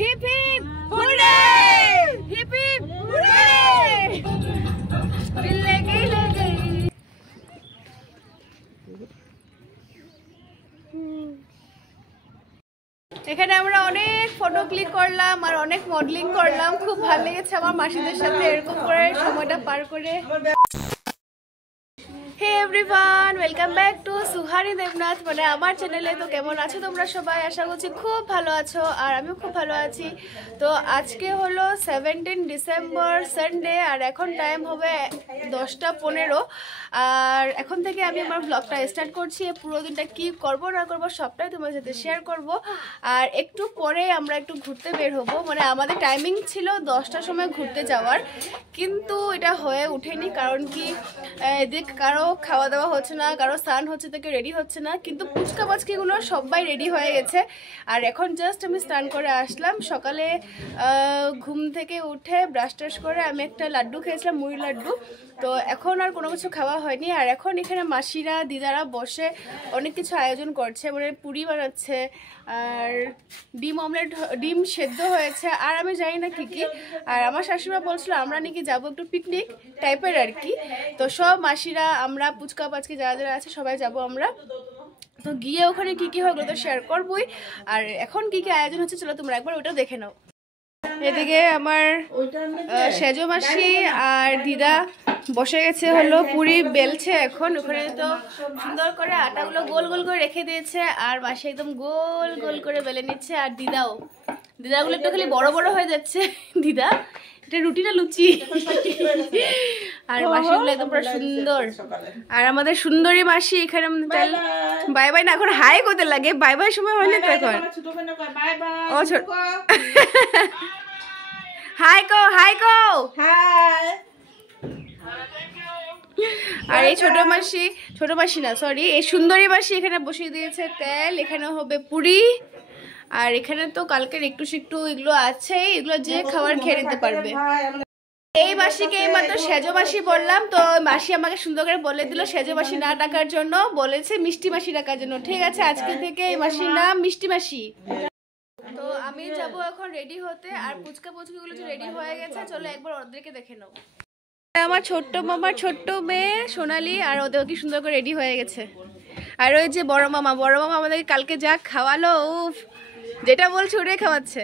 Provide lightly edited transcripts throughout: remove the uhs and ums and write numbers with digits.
Heap hip hurray, hip hip hurray, দিল লেগে লেগে। এখানে আমরা অনেক ফটো ক্লিক করলাম আর অনেক মডেলিং করলাম, খুব ভালো লেগেছে আমার মাসিদের সাথে এরকম করে সময়টা পার করে। Hey everyone, welcome back to Suhani Debnath, মানে আমার চ্যানেলে। তো কেমন আছো তোমরা সবাই? আশা করছি খুব ভালো আছো আর আমিও খুব ভালো আছি। তো আজকে হলো 17 ডিসেম্বর সানডে আর এখন টাইম হবে 10:15। আর এখন থেকে আমি আমার ব্লগটা স্টার্ট করছি। পুরো দিনটা কি করব না করব সবটাই তোমার সাথে শেয়ার করব। আর একটু পরে আমরা একটু ঘুরতে বের হব, মানে আমাদের টাইমিং ছিল 10টার সময় ঘুরতে যাওয়ার, কিন্তু এটা হয়ে ওঠেনি। কারণ কি, এদিক কারো খাওয়া দাওয়া হচ্ছে না, কারো স্নান হচ্ছে, থেকে রেডি হচ্ছে না, কিন্তু পুচকা পাচকিগুলো সবাই রেডি হয়ে গেছে। আর এখন জাস্ট আমি স্নান করে আসলাম। সকালে ঘুম থেকে উঠে ব্রাশ টাশ করে আমি একটা লাড্ডু খেয়েছিলাম, মুড়ি লাড্ডু। তো এখন আর কোনো কিছু খাওয়া হয়নি। আর এখন এখানে মাসিরা দিদারা বসে অনেক কিছু আয়োজন করছে, মানে পুরি বানাচ্ছে আর ডিম অমলেট, ডিম সেদ্ধ হয়েছে আর আমি জানি না কি কি। আর আমার শাশুড়া বলছিল আমরা নাকি যাবো একটু পিকনিক টাইপের আর কি। তো সব মাসিরা, আমরা পুচকা পাচকি যারা যারা আছে সবাই যাব আমরা। তো গিয়ে ওখানে কি কি হয় ওগুলো তো শেয়ার করবোই। আর এখন কি কি আয়োজন হচ্ছে চলো তোমরা একবার ওটা দেখে নাও। এদিকে আমার সেজো মাসি আর দিদা বসে গেছে, হলো পুরি বেলছে এখন। ওখানে তো সুন্দর করে আটাগুলো গোল গোল করে রেখে দিয়েছে আর মাসি একদম গোল গোল করে বেলে নিচ্ছে। আর দিদাগুলো একটু খালি বড় বড় হয়ে যাচ্ছে। দিদা এটা রুটি না লুচি? আর মাসিগুলো একদম পুরো সুন্দর। আর আমাদের সুন্দরী মাসি এখানে বাই বাই না, এখন হাই করতে লাগে, বাই বাই সময় হয় না তো এখন। ও ছোট হাই কো, হাই কো, হাই। আর এই ছোট মাসি না সরি, এই সুন্দরী মাসি এখানে বসিয়ে দিয়েছে তেল। এখানে হবে পুরি আর এখানে তো কালকের একটু সিকটু এগুলো আছে, এগুলো যে খাবার খেয়ে নিতে পারবে। এই মাসিকে এই মাত্র সেজো মাসি বললাম, তো মাসি আমাকে সুন্দর করে বলে দিল সেজো মাসি না ডাকার জন্য, বলেছে মিষ্টি মাসি ডাকার জন্য। ঠিক আছে, আজকে থেকে এই মাসির নাম মিষ্টি মাসি। তো আমি যাব এখন রেডি হতে। আর পুচকা পুচকিগুলো যে রেডি হয়ে গেছে, চলো একবার ওদেরকে দেখে নাও। আমার ছোট্ট মামার ছোট্ট মেয়ে সোনালি, আর ওদের কি সুন্দর করে রেডি হয়ে গেছে। আর ওই যে বড় মামা আমাদেরকে কালকে যা খাওয়ালো, উফ, যেটা বলছে ওটাই খাওয়াচ্ছে।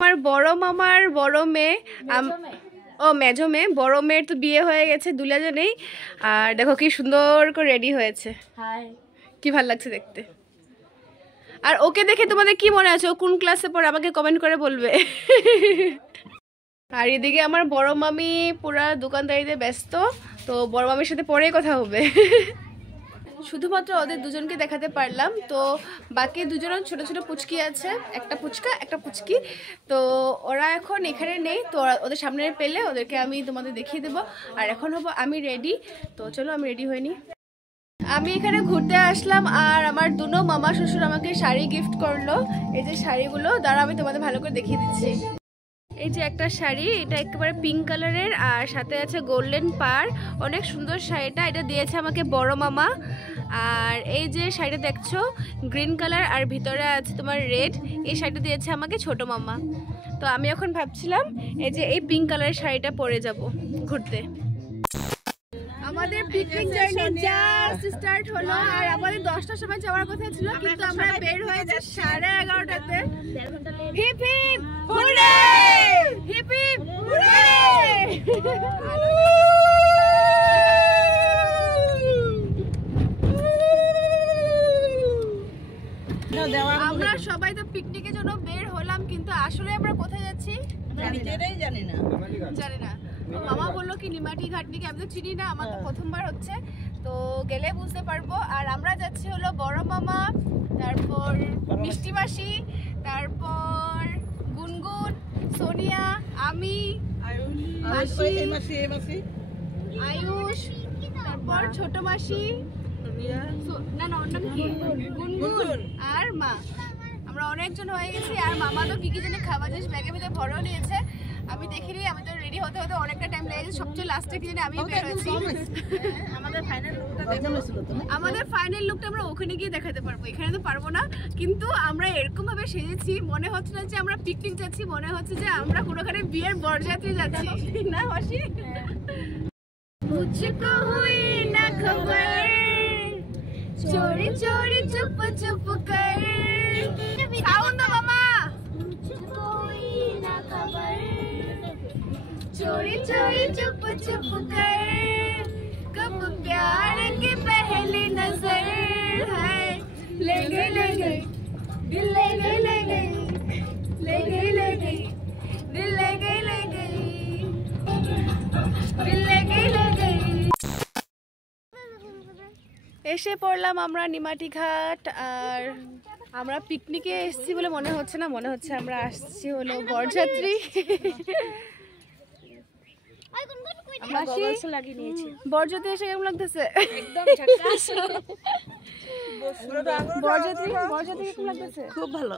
আমার বড় মামার বড় মেয়ে, ও মেজো মেয়ে, বড় মেয়ের তো বিয়ে হয়ে গেছে, দুলাজা নেই। আর দেখো কি সুন্দর করে রেডি হয়েছে, কি ভাল লাগছে দেখতে। আর ওকে দেখে তোমাদের কি মনে আছে, ও কোন ক্লাসে পড়ে আমাকে কমেন্ট করে বলবে। আর এদিকে আমার বড় মামি পুরা দোকানদারিতে ব্যস্ত, তো বড় মামির সাথে পরেই কথা হবে। শুধুমাত্র ওদের দুজনকে দেখাতে পারলাম, তো বাকি দুজন ছোট ছোট পুচকি আছে, একটা পুচকা একটা পুচকি। তো ওরা এখন এখানে নেই, তো ওদের সামনে পেলে ওদেরকে আমি তোমাদের দেখিয়ে দেবো। আর এখন হবো আমি রেডি, তো চলো আমি রেডি হইনি। আমি এখানে ঘুরতে আসলাম আর আমার দুনো মামা শ্বশুর আমাকে শাড়ি গিফট করলো। এই যে শাড়িগুলো দ্বারা আমি তোমাদের ভালো করে দেখিয়ে দিচ্ছি। এই যে একটা শাড়ি, এটা একেবারে পিঙ্ক কালারের আর সাথে আছে গোল্ডেন পার, অনেক সুন্দর শাড়িটা। এটা দিয়েছে আমাকে বড় মামা। আর এই যে শাড়িটা দেখছো গ্রিন কালার আর ভিতরে আছে তোমার রেড, এই শাড়িটা দিয়েছে আমাকে ছোট মামা। তো আমি এখন ভাবছিলাম এই যে এই পিঙ্ক কালারের শাড়িটা পরে যাব ঘুরতে। আমাদের পিকনিক জার্নি জাস্ট স্টার্ট হলো আর আমাদের 10টার সময় যাওয়ার কথা ছিল, কিন্তু আমরা বের হয়েছে 11:30টাতে। Hip hip hurray, hip hip hurray. আমরা সবাই তো পিকনিকের জন্য বের হলাম, কিন্তু আসলে আমরা কোথায় যাচ্ছি জানি না। মামা বললো কি নিমাটি ঘাট নাকি, আমি তো চিনি না, আমার তো প্রথমবার হচ্ছে, তো গেলে বুঝতে পারবো। আর আমরা যাচ্ছি হলো বড় মামা, তারপর মিষ্টি মাসি, তারপর গুনগুন, সোনিয়া, আমি, আয়ুষ, তারপর ছোট মাসি, না না ওর নাম কি, গুনগুন আর মা। আমরা অনেকজন হয়ে গেছি। আর মামা তো কি কি জানি খাবার জিনিস ব্যাগের ভিতরে ভরেও নিয়েছে। আমি দেখিনি, আমি তো রেডি হতে হতে অনেকটা টাইম লেগেছে, সবচেয়ে লাস্টে কি জানি আমি বের হয়েছি। আমাদের ফাইনাল লুকটা আমরা ওখানে গিয়ে দেখাতে পারবো, এখানে তো পারবো না। কিন্তু আমরা এরকম ভাবে সেজেছি, মনে হচ্ছে না যে আমরা পিকনিক যাচ্ছি, মনে হচ্ছে যে আমরা কোনোখানে বিয়ের বরযাত্রী যাচ্ছি না হাসি। मुझको हुई ना खबर चोरी चोरी चुप चुप कर साउंड दो मामा। मुझको हुई ना खबर चोरी चोरी चुप चुप कर कब प्यार की पहली नजर है ले गई ले गई दिल ले गई ले गई ले गई ले गई दिल ले गई ले गई दिल ले गई ले गई। এসে পড়লাম আমরা নিমাটি ঘাট, আর আমরা পিকনিকে এসেছি বলে মনে হচ্ছে না, মনে হচ্ছে আমরা আসছি হলো বরযাত্রী। বরযাত্রী এসে কেমন লাগতেছে? বরযাত্রী কেমন লাগতেছে? খুব ভালো।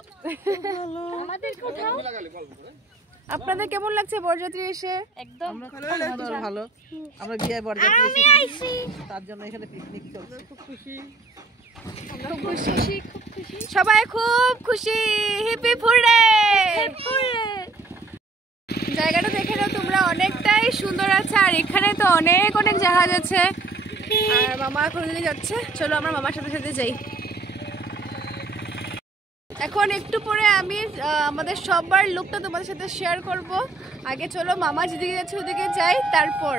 আপনাদের কেমন লাগছে বরযাত্রী এসে? একদম ভালো। আমরা বিয়ে বরযাত্রী এসেছি, তার জন্য এখানে পিকনিক চলছে। খুব খুশি, সবাই খুব খুশি। হিপি ফুড়ে জায়গাটা দেখে নাও তোমরা, অনেকটাই সুন্দর আছে। আর এখানে তো অনেক অনেক জাহাজ আছে। আর মামা কোনদিকে যাচ্ছে, চলো আমরা মামার সাথে সাথে যাই। এখন একটু পরে আমি আমাদের সবার লুকটা তোমাদের সাথে শেয়ার করব। আগে চলো মামা যেদিকে যাচ্ছে ওদিকে যাই, তারপর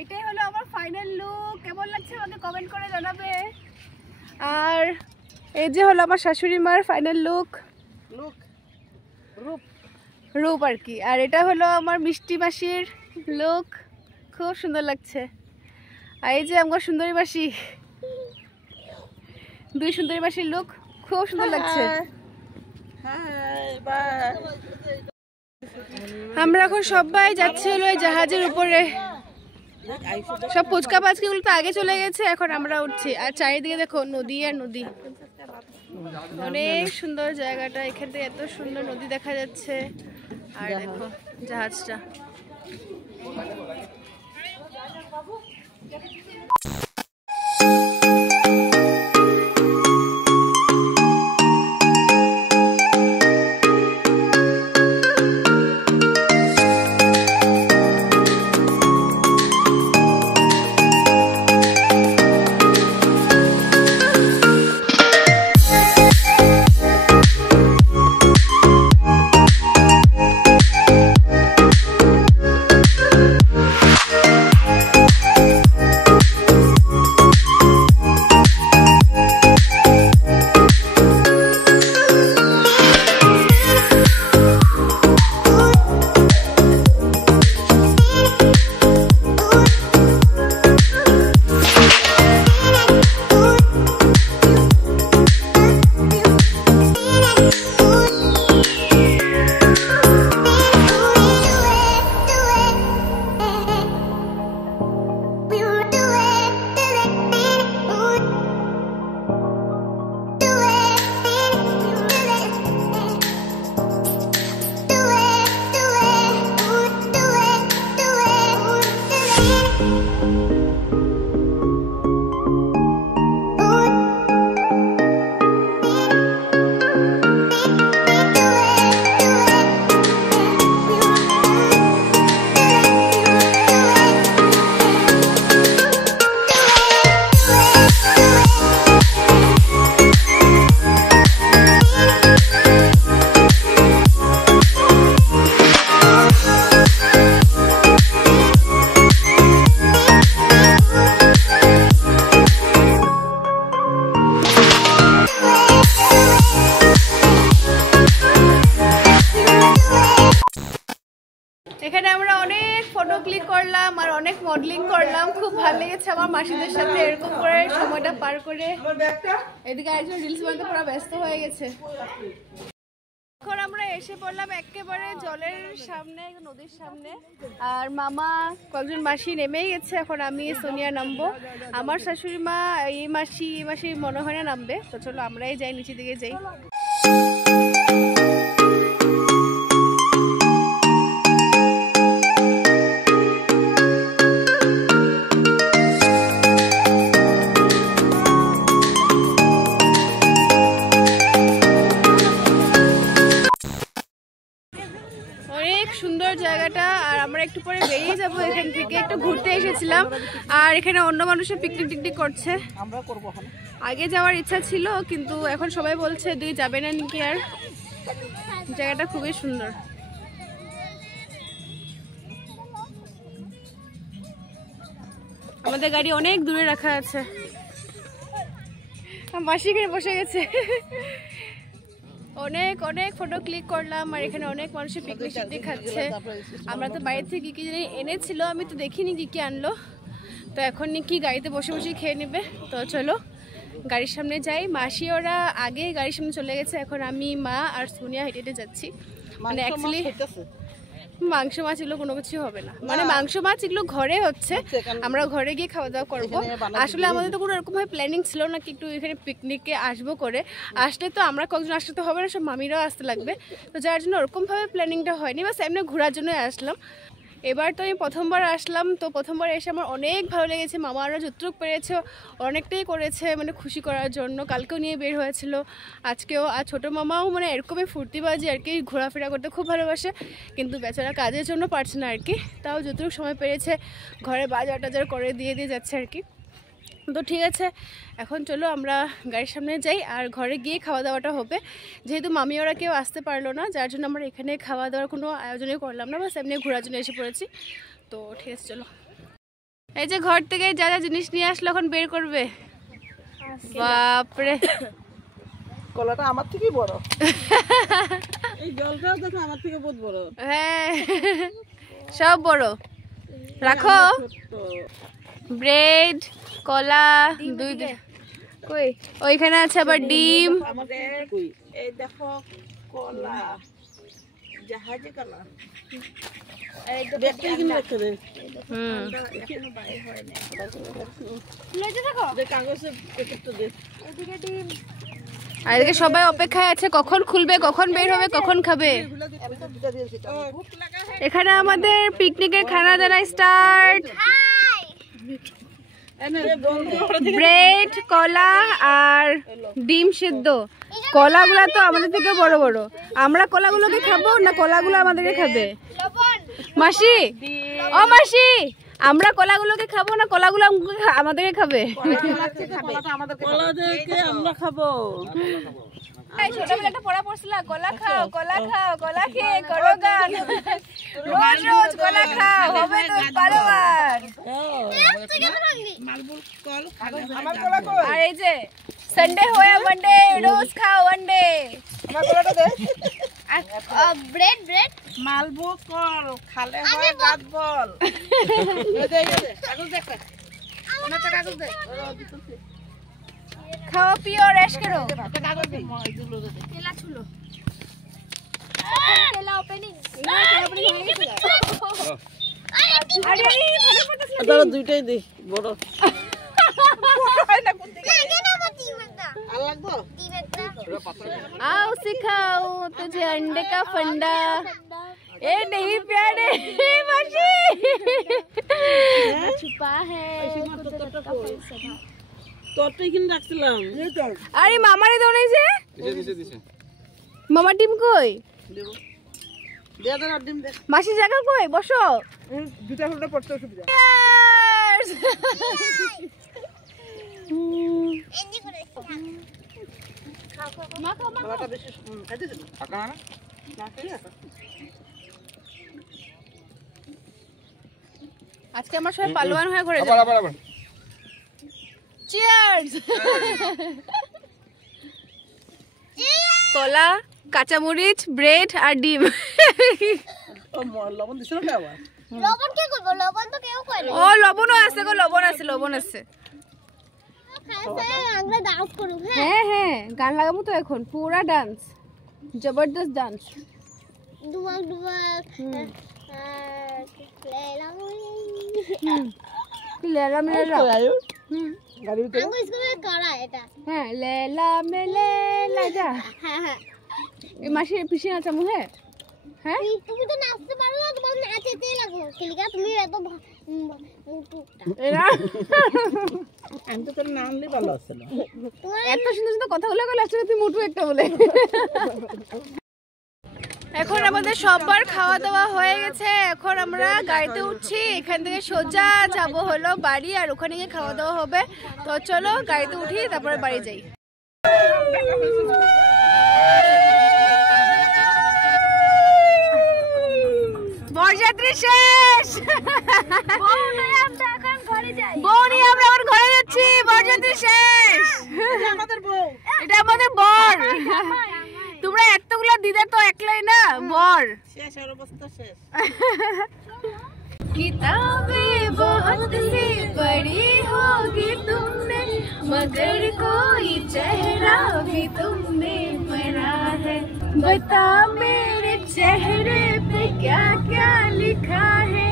এটাই হলো আমার ফাইনাল লুক। কেমন লাগছে আমাকে কমেন্ট করে জানাবে। আর এই যে হলো আমার শাশুড়ি মার ফাইনাল লুক, রূপ আর কি। আর এটা হলো আমার মিষ্টি মাসির লুক, খুব সুন্দর লাগছে। আর এই যে আমার সুন্দরী মাসি, দুই সুন্দরী মাসির লুক খুব সুন্দর লাগছে। আমরা এখন সবাই যাচ্ছি হলো এই জাহাজের উপরে। সব ফুচকা পাচকিগুলো তো আগে চলে গেছে, এখন আমরা উঠছি। আর চারিদিকে দেখো নদী আর নদী, অনেক সুন্দর জায়গাটা। এখান থেকে এত সুন্দর নদী দেখা যাচ্ছে। আর দেখো জাহাজটা। মডেলিং করলাম, খুব ভালো লেগেছে আমার মাসিদের সাথে এরকম করে সময়টা পার করে। এদিকে একজন রিলস বানাতে পুরো ব্যস্ত হয়ে গেছে। এখন আমরা এসে পড়লাম একেবারে জলের সামনে, নদীর সামনে। আর মামা কয়েকজন মাসি নেমেই গেছে, এখন আমি সোনিয়া নামবো। আমার শাশুড়ি মা এই মাসি মনে হয় না নামবে, তো চলো আমরাই যাই, নিচের দিকে যাই। সুন্দর জায়গাটা, আর আমরা একটু পরে বেরিয়ে যাবো এখান থেকে। একটু ঘুরতে এসেছিলাম, আর এখানে অন্য মানুষের পিকনিক করছে। আগে যাওয়ার ইচ্ছা ছিল, কিন্তু এখন সবাই বলছে তুই যাবে না নাকি। আর জায়গাটা খুবই সুন্দর। আমাদের গাড়ি অনেক দূরে রাখা আছে, মাসি এখানে বসে গেছে। অনেক ফটো ক্লিক করলাম, আর এখানে অনেক মানুষের পিকনিক খাচ্ছে। আমরা তো বাইরে থেকে কি জানি এনেছিল, আমি তো দেখিনি কি আনলো। তো এখন কি গাড়িতে বসে খেয়ে নেবে। তো চলো গাড়ির সামনে যাই। মাসি ওরা আগে গাড়ির সামনে চলে গেছে, এখন আমি, মা আর সোনিয়া হেঁটে যাচ্ছি। মানে অ্যাকচুয়ালি মাংস মাছ এগুলো কোনো কিছু হবে না, মানে মাংস মাছ এগুলো ঘরে হচ্ছে, আমরা ঘরে গিয়ে খাওয়া দাওয়া করবো। আসলে আমাদের তো কোনো এরকম ভাবে প্ল্যানিং ছিল না কি একটু এখানে পিকনিকে আসবো করে। আসলে তো আমরা কয়েকজন আসলে তো হবে না, সব মামিরাও আসতে লাগবে, তো যার জন্য ওরকম ভাবে প্ল্যানিংটা হয়নি, বাস এমনি ঘোরার জন্য আসলাম। এবার তো আমি প্রথমবার আসলাম, তো প্রথমবার এসে আমার অনেক ভালো লেগেছে। মামারা যতটুকু পেরেছে অনেকটাই করেছে, মানে খুশি করার জন্য। কালকেও নিয়ে বের হয়েছিল, আজকেও। আর ছোটো মামাও মানে এরকমই ফুর্তিবাজি আর কি, ঘোরাফেরা করতে খুব ভালোবাসে, কিন্তু বেচারা কাজের জন্য পারছে না আর কি। তাও যতটুকু সময় পেরেছে ঘরে বাজার টাজার করে দিয়ে যাচ্ছে আর কি। তো ঠিক আছে, এখন চলো আমরা গাড়ির সামনে যাই, আর ঘরে গিয়ে খাওয়া দাওয়াটা হবে। যেহেতু মামি ওরা কেউ আসতে পারলো না, যার জন্য আমরা এখানে খাওয়া দাওয়ার কোনো আয়োজনই করলাম না, বাস এমনি ঘোরার জন্য এসে পড়েছি। তো ঠিক আছে চলো। এই যে ঘর থেকে যা যা জিনিস নিয়ে আসলো এখন বের করবে। বাপরে, কলাটা আমার থেকে বড়, এই জলটাও দেখো আমার থেকে বহুত বড়। হ্যাঁ সব বড়। রাখো ব্রেড, কলা, দুই কই ওইখানে আছে আবার ডিম। এই দেখো কলা, জাহাজি কলা। আর এদিকে সবাই অপেক্ষায় আছে কখন খুলবে, কখন বের হবে, কখন খাবে। এখানে আমাদের পিকনিকের খানা দানা স্টার্ট। ব্রেড, কলা আর ডিম সিদ্ধ। কলাগুলা তো আমাদের থেকে বড় বড়, আমরা কলাগুলোকে খাবো না কলাগুলো আমাদেরকে খাবে? মাসি, ও মাসি, আমরা কলাগুলোকে খাবো না কলাগুলো আমাদেরকে খাবে? আমরা খাবো। ছোটবেলা একটা পড়া পড়ছিল, কলা খাও কলা খাও, কলা খেয়ে করো গান, রোজ রোজ কলা খাও হবে তো পালোয়ান। আর এই যে সানডে হয় মানডে, রোজ খাও ওয়ানডে। ব্রেড ব্রেড মালভোগ কল খালে হয় গাত বল। খাও পিও রেস্ট করো। দুইটাই দে বড়। आओ सिखाओ तुझे अंडे का फंडा। ए नहीं प्यारे मासी छुपा है তোরটাই কিনে রাখছিলাম। আরে মামারে দাও নাই যে দিছে মামা ডিম কই দে দাও ডিম দে। মাসি জায়গা কই বসো, দুটা ফোনটা পড়তে অসুবিধা। এন্ডি করে মাখো কলাটা বেশি খাইতে দিন টাকা না না খাই। আজকে আমরা সবাই পালোয়ান হয়ে ঘুরে যাব। বরাবর চিয়ার্স। কলা, কাঁচামরিচ, ব্রেড আর ডিম। ও লবণ দিছিল না আবার? লবণ কে করব? লবণ তো কেউ করে না। ও লবণও আছে গো, লবণ আছে। খাইছে আমরা ডান্স করব। হ্যাঁ হ্যাঁ, গান লাগাবো তো এখন, পুরা ডান্স, জবরদস্ত ডান্স। দুয়াক দুয়াক লেলা মেলা। গাড়ি ভিতরে আঙ্গু স্কুলে করা এটা। হ্যাঁ, লেলা মেলে লাগা। হ্যাঁ এই মাসে পিছে নাচামু হ্যাঁ। হ্যাঁ তুমি তো নাচতে পারো না, তোমার নাচতে লাগো। কিলিকা তুমি এত এরা আমি তো তোর নাম দিয়ে ভালো আসছিল। এত সুন্দর সুন্দর কথাগুলো বলে আসলে তুই মোটু একটা বলে। এখন আমাদের সবার খাওয়া দাওয়া হয়ে গেছে, এখন আমরা গাড়িতে উঠছি, এখান থেকে সোজা যাব হলো বাড়ি, আর ওখানে গিয়ে খাওয়া দাওয়া হবে। তো চলো গাড়িতে উঠি, তারপরে বাড়ি যাই। বরযাত্রী শেষ, বউনি আমরা এখন ঘরে যাচ্ছি, বরযাত্রী শেষ। আমাদের বউ এটা আমাদের বর। তোমরা এতগুলো দিদা তো একলাই না, বর। শেষ আর অবস্থা শেষ। किताबें बहुत सी पढ़ी होगी तुमने, मगर कोई चेहरा भी तुमने पढ़ा है। बता मेरे चेहरे पे क्या क्या लिखा है।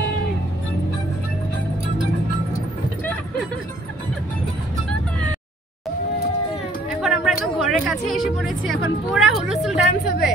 এখন আমরা তো ঘরের কাছে এসে পড়েছি, এখন পুরা হুলুস্থুল ডান্স হবে।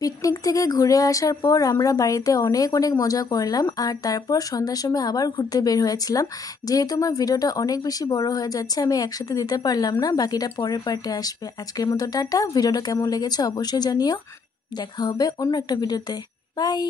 পিকনিক থেকে ঘুরে আসার পর আমরা বাড়িতে অনেক মজা করলাম, আর তারপর সন্ধ্যার সময় আবার ঘুরতে বের হয়েছিলাম। যেহেতু আমার ভিডিওটা অনেক বেশি বড় হয়ে যাচ্ছে, আমি একসাথে দিতে পারলাম না, বাকিটা পরের পার্টে আসবে। আজকের মতো টাটা। ভিডিওটা কেমন লেগেছে অবশ্যই জানিও, দেখা হবে অন্য একটা ভিডিওতে। বাই।